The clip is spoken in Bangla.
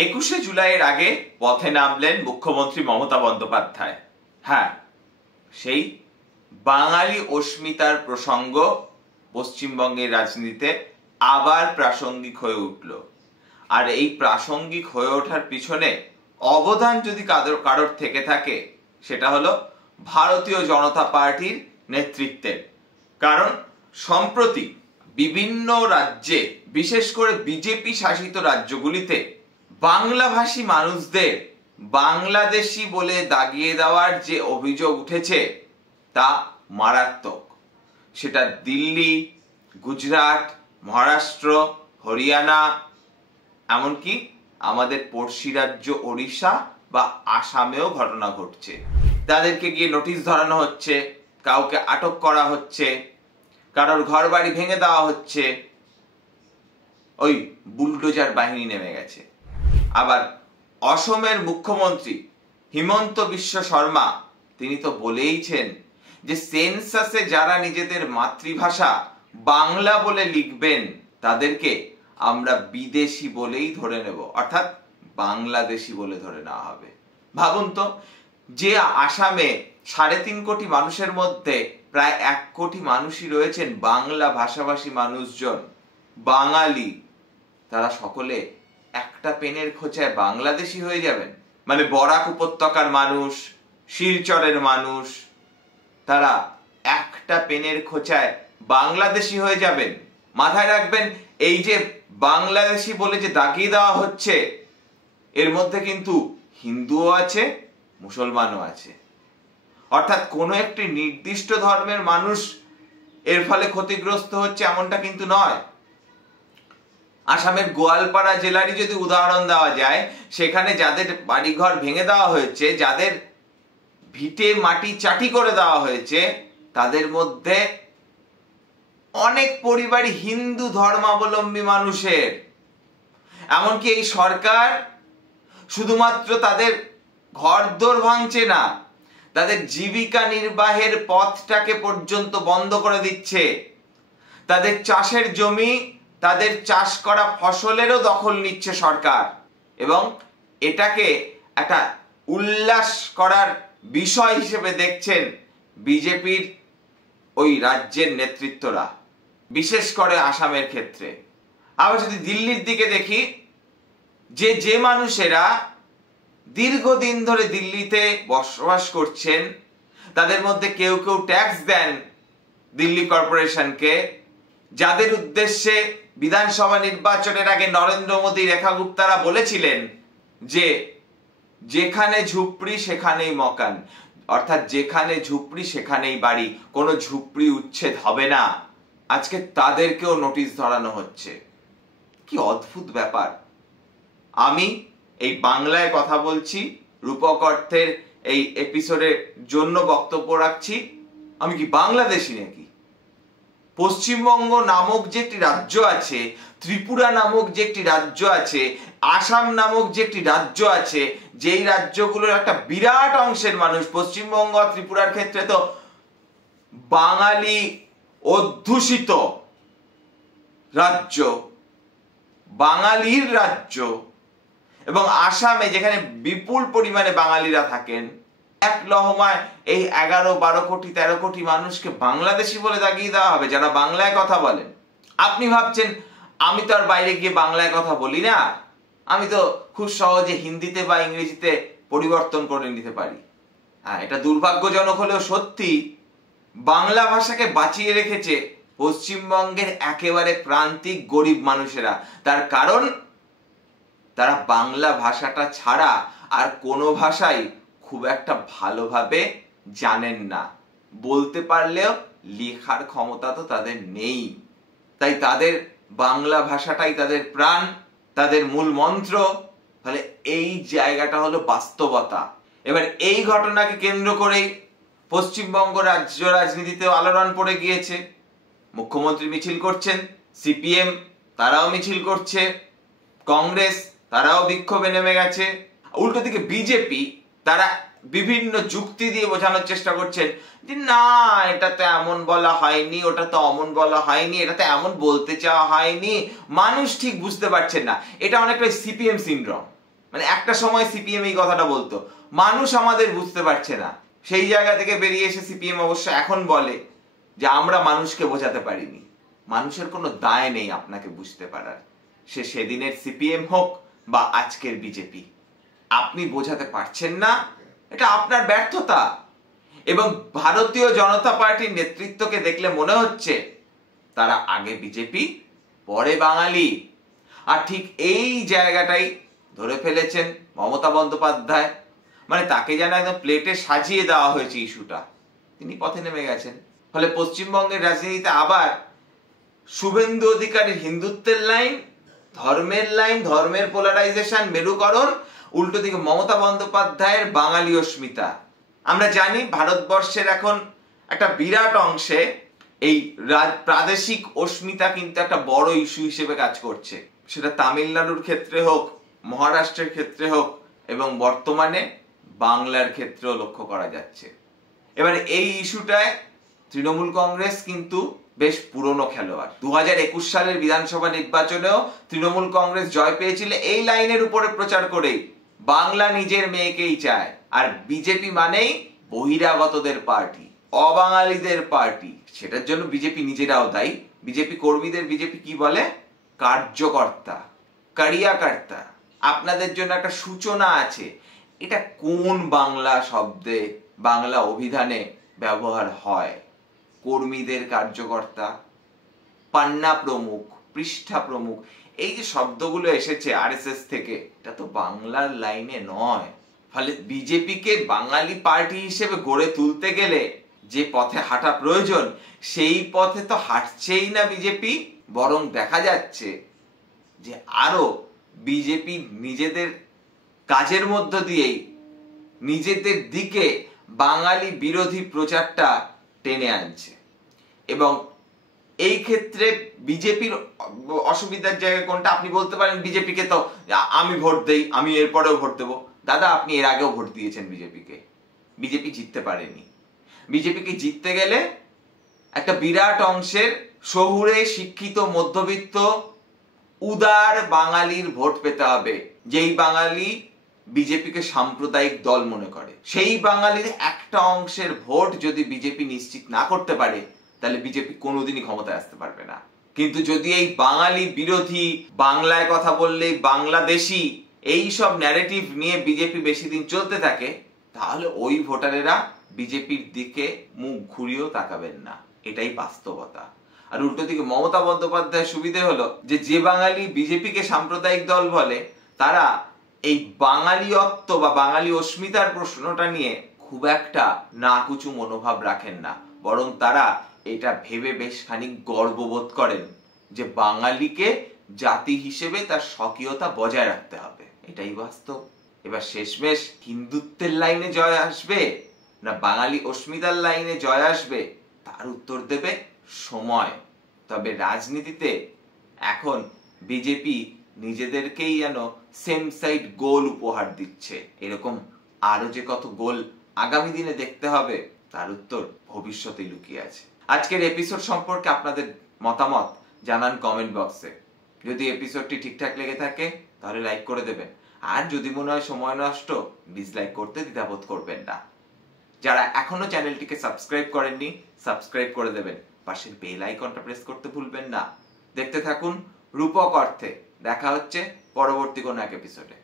21শে জুলাইয়ের আগে পথে নামলেন মুখ্যমন্ত্রী মমতা বন্দ্যোপাধ্যায়। হ্যাঁ, সেই বাঙালি অস্মিতার প্রসঙ্গ পশ্চিমবঙ্গের রাজনীতিতে আবার প্রাসঙ্গিক হয়ে উঠল। আর এই প্রাসঙ্গিক হয়ে ওঠার পিছনে অবদান যদি কারোর থেকে থাকে, সেটা হলো ভারতীয় জনতা পার্টির নেতৃত্বের। কারণ সম্প্রতি বিভিন্ন রাজ্যে, বিশেষ করে বিজেপি শাসিত রাজ্যগুলিতে বাংলাভাষী মানুষদের বাংলাদেশি বলে দাগিয়ে দেওয়ার যে অভিযোগ উঠেছে তা মারাত্মক। সেটা দিল্লি, গুজরাট, মহারাষ্ট্র, হরিয়ানা, এমনকি আমাদের পড়শি রাজ্য ওড়িশা বা আসামেও ঘটনা ঘটছে। তাদেরকে গিয়ে নোটিশ ধরানো হচ্ছে, কাউকে আটক করা হচ্ছে, কারোর ঘর বাড়ি ভেঙে দেওয়া হচ্ছে। ওই বুলডোজার বাহিনী নেমে গেছে। আবার অসমের মুখ্যমন্ত্রী হিমন্ত বিশ্ব শর্মা তিনি তো বলেইছেন যে সেন্সাসে যারা নিজেদের মাতৃভাষা বাংলা বলে লিখবেন তাদেরকে আমরা বিদেশি বলেই ধরে নেব, অর্থাৎ বাংলাদেশি বলে ধরে নেওয়া হবে। ভাবুন তো, যে আসামে 3.5 কোটি মানুষের মধ্যে প্রায় 1 কোটি মানুষই রয়েছেন বাংলা ভাষাভাষী মানুষজন, বাঙালি, তারা সকলে একটা পেনের খোঁচায় বাংলাদেশি হয়ে যাবেন। মানে বরাক উপত্যকার মানুষ, শিলচরের মানুষ, তারা একটা পেনের খোঁচায় বাংলাদেশি হয়ে যাবেন। মাথায় রাখবেন, এই যে বাংলাদেশি বলে যে দাগিয়ে দেওয়া হচ্ছে, এর মধ্যে কিন্তু হিন্দুও আছে, মুসলমানও আছে। অর্থাৎ কোনো একটি নির্দিষ্ট ধর্মের মানুষ এর ফলে ক্ষতিগ্রস্ত হচ্ছে এমনটা কিন্তু নয়। আসামের গোয়ালপাড়া জেলারই যদি উদাহরণ দেওয়া যায়, সেখানে যাদের বাড়িঘর ভেঙে দেওয়া হয়েছে, যাদের ভিটে মাটি চাটি করে দেওয়া হয়েছে, তাদের মধ্যে অনেক পরিবারই হিন্দু ধর্মাবলম্বী মানুষের। এমনকি এই সরকার শুধুমাত্র তাদের ঘরদোর ভাঙছে না, তাদের জীবিকা নির্বাহের পথটাকে পর্যন্ত বন্ধ করে দিচ্ছে। তাদের চাষের জমি, তাদের চাষ করা ফসলেরও দখল নিচ্ছে সরকার, এবং এটাকে একটা উল্লাস করার বিষয় হিসেবে দেখছেন বিজেপির ওই রাজ্যের নেতৃত্বরা, বিশেষ করে আসামের ক্ষেত্রে। আবার যদি দিল্লির দিকে দেখি, যে মানুষেরা দীর্ঘদিন ধরে দিল্লিতে বসবাস করছেন, তাদের মধ্যে কেউ কেউ ট্যাক্স দেন দিল্লি কর্পোরেশনকে, যাদের উদ্দেশ্যে বিধানসভা নির্বাচনের আগে নরেন্দ্র মোদী, রেখা গুপ্তারা বলেছিলেন যে যেখানে ঝুপড়ি সেখানেই মকান, অর্থাৎ যেখানে ঝুপড়ি সেখানেই বাড়ি, কোনো ঝুপড়ি উচ্ছেদ হবে না। আজকে তাদেরকেও নোটিশ ধরানো হচ্ছে। কি অদ্ভুত ব্যাপার। আমি এই বাংলায় কথা বলছি, রূপক অর্থের এই এপিসোডের জন্য বক্তব্য রাখছি। আমি কি বাংলাদেশি নাকি? পশ্চিমবঙ্গ নামক যে একটি রাজ্য আছে, ত্রিপুরা নামক যে একটি রাজ্য আছে, আসাম নামক যে একটি রাজ্য আছে, যেই রাজ্যগুলোর একটা বিরাট অংশের মানুষ, পশ্চিমবঙ্গ আর ত্রিপুরার ক্ষেত্রে তো বাঙালি অধ্যুষিত রাজ্য, বাঙালির রাজ্য, এবং আসামে যেখানে বিপুল পরিমাণে বাঙালিরা থাকেন, এক লহমায় এই 11-12 কোটি 13 কোটি মানুষকে বাংলাদেশি বলে দাগিয়ে দেওয়া হবে যারা বাংলায় কথা বলেন। আপনি ভাবছেন আমি তো আর বাইরে গিয়ে বাংলায় কথা বলি না, আমি তো খুব সহজে হিন্দিতে বা ইংরেজিতে পরিবর্তন করে নিতে পারি। হ্যাঁ, এটা দুর্ভাগ্যজনক হলেও সত্যি, বাংলা ভাষাকে বাঁচিয়ে রেখেছে পশ্চিমবঙ্গের একেবারে প্রান্তিক গরিব মানুষেরা। তার কারণ তারা বাংলা ভাষাটা ছাড়া আর কোনো ভাষাই খুব একটা ভালোভাবে জানেন না, বলতে পারলেও লেখার ক্ষমতা তো তাদের নেই। তাই তাদের বাংলা ভাষাটাই তাদের প্রাণ, তাদের মূল মন্ত্র। তাহলে এই জায়গাটা হলো বাস্তবতা। এবার এই ঘটনাকে কেন্দ্র করেই পশ্চিমবঙ্গ রাজ্য রাজনীতিতেও আলোড়ন পড়ে গিয়েছে। মুখ্যমন্ত্রী মিছিল করছেন, সিপিএম তারাও মিছিল করছে, কংগ্রেস তারাও বিক্ষোভে নেমে গেছে। উল্টো দিকে বিজেপি তারা বিভিন্ন যুক্তি দিয়ে বোঝানোর চেষ্টা করছেন যে না, এটা তো এমন বলা হয়নি, ওটা তো অমন বলা হয়নি, এটা তো এমন বলতে চাওয়া হয়নি, মানুষ ঠিক বুঝতে পারছেন না। এটা অনেকটা সিপিএম সিনড্রোম। মানে একটা সময় সিপিএম এই কথাটা বলতো, মানুষ আমাদের বুঝতে পারছে না। সেই জায়গা থেকে বেরিয়ে এসে সিপিএম অবশ্য এখন বলে যে আমরা মানুষকে বোঝাতে পারিনি। মানুষের কোনো দায় নেই আপনাকে বুঝতে পারার, সে সেদিনের সিপিএম হোক বা আজকের বিজেপি। আপনি বোঝাতে পারছেন না, এটা আপনার ব্যর্থতা। এবং ভারতীয় জনতা পার্টির নেতৃত্বকে দেখলে মনে হচ্ছে তারা আগে বিজেপি পরে বাঙালি। আর ঠিক এই জায়গাটাই ধরে ফেলেছেন মমতা বন্দ্যোপাধ্যায়। মানে তাকে যেন একদম প্লেটে সাজিয়ে দেওয়া হয়েছে ইস্যুটা, তিনি পথে নেমে গেছেন। ফলে পশ্চিমবঙ্গের রাজনীতিতে আবার শুভেন্দু অধিকারীর হিন্দুত্বের লাইন, ধর্মের লাইন, ধর্মের পোলারাইজেশন, মেরুকরণ, উল্টো দিকে মমতা বন্দ্যোপাধ্যায়ের বাঙালি অস্মিতা। আমরা জানি ভারতবর্ষের এখন একটা বিরাট অংশে এই প্রাদেশিক অস্মিতা কিন্তু একটা বড় ইস্যু হিসেবে কাজ করছে, সেটা তামিলনাড়ুর ক্ষেত্রে হোক, মহারাষ্ট্রের ক্ষেত্রে হোক, এবং বর্তমানে বাংলার ক্ষেত্রেও লক্ষ্য করা যাচ্ছে। এবার এই ইস্যুটায় তৃণমূল কংগ্রেস কিন্তু বেশ পুরনো খেলোয়াড়। 2021 সালের বিধানসভা নির্বাচনেও তৃণমূল কংগ্রেস জয় পেয়েছিল এই লাইনের উপরে প্রচার করেই, বাংলা নিজের মেয়েকেই চায়। আর বিজেপি মানেই বহিরাগতদের পার্টি, অবাঙালিদের পার্টি। সেটার জন্য বিজেপি নিজেরাও দায়ী। বিজেপি কর্মীদের বিজেপি কি বলে? কার্যকর্তা, কারিয়াকর্তা। আপনাদের জন্য একটা সূচনা আছে। এটা কোন বাংলা শব্দে, বাংলা অভিধানে ব্যবহার হয়? কর্মীদের কার্যকর্তা, পান্না প্রমুখ, পৃষ্ঠা প্রমুখ, এই যে শব্দগুলো এসেছে আরএসএস থেকে, এটা তো বাংলার লাইনে নয়। ফলে বিজেপিকে বাঙালি পার্টি হিসেবে গড়ে তুলতে গেলে যে পথে হাঁটা প্রয়োজন, সেই পথে তো হাঁটছেই না বিজেপি। বরং দেখা যাচ্ছে যে আরো বিজেপি নিজেদের কাজের মধ্য দিয়েই নিজেদের দিকে বাঙালি বিরোধী প্রচারটা টেনে আনছে। এবং এই ক্ষেত্রে বিজেপির অসুবিধার জায়গা কোনটা? আপনি বলতে পারেন বিজেপিকে তো আমি ভোট দেই, আমি এরপরেও ভোট দেবো। দাদা, আপনি এর আগেও ভোট দিয়েছেন বিজেপিকে, বিজেপি জিততে পারেনি। বিজেপিকে জিততে গেলে একটা বিরাট অংশের শহুরে শিক্ষিত মধ্যবিত্ত উদার বাঙালির ভোট পেতে হবে, যেই বাঙালি বিজেপিকে সাম্প্রদায়িক দল মনে করে। সেই বাঙালির একটা অংশের ভোট যদি বিজেপি নিশ্চিত না করতে পারে, তাহলে বিজেপি কোনোদিনই ক্ষমতায় আসতে পারবে না। কিন্তু যদি এই বাঙালি বিরোধী, বাংলায় কথা বললেই বাংলাদেশি, এই সব ন্যারেটিভ নিয়ে বিজেপি বেশি দিন চলতে থাকে, তাহলে ওই ভোটারেরা বিজেপির দিকে মুখ ঘুরিয়েও তাকাবেন না। এটাই বাস্তবতা। আর উল্টো দিকে মমতা বন্দ্যোপাধ্যায়ের সুবিধে হলো যে বাঙালি বিজেপিকে সাম্প্রদায়িক দল বলে, তারা এই বাঙালিয়ত্ব বা বাঙালি অস্মিতার প্রশ্নটা নিয়ে খুব একটা নাকুচু মনোভাব রাখেন না। বরং তারা এটা ভেবে বেশ খানিক গর্ববোধ করেন যে বাঙালিকে জাতি হিসেবে তার স্বকীয়তা বজায় রাখতে হবে। এটাই বাস্তব। এবার শেষমেশ হিন্দুত্বের লাইনে জয় আসবে না বাঙালি অস্মিতার লাইনে জয় আসবে, তার উত্তর দেবে সময়। তবে রাজনীতিতে এখন বিজেপি নিজেদেরকেই যেন সেম সাইড গোল উপহার দিচ্ছে। এরকম আরো যে কত গোল আগামী দিনে দেখতে হবে, তার উত্তর ভবিষ্যতে লুকিয়ে আছে। আজকের এপিসোড সম্পর্কে আপনাদের মতামত জানান কমেন্ট বক্সে। যদি এপিসোডটি ঠিকঠাক লেগে থাকে তাহলে লাইক করে দেবেন, আর যদি মনে হয় সময় নষ্ট, ডিসলাইক করতে দ্বিধাবোধ করবেন না। যারা এখনো চ্যানেলটিকে সাবস্ক্রাইব করেননি, সাবস্ক্রাইব করে দেবেন। পাশের বেল আইকনটা প্রেস করতে ভুলবেন না। দেখতে থাকুন রূপক অর্থে। দেখা হচ্ছে পরবর্তী কোনো এক এপিসোডে।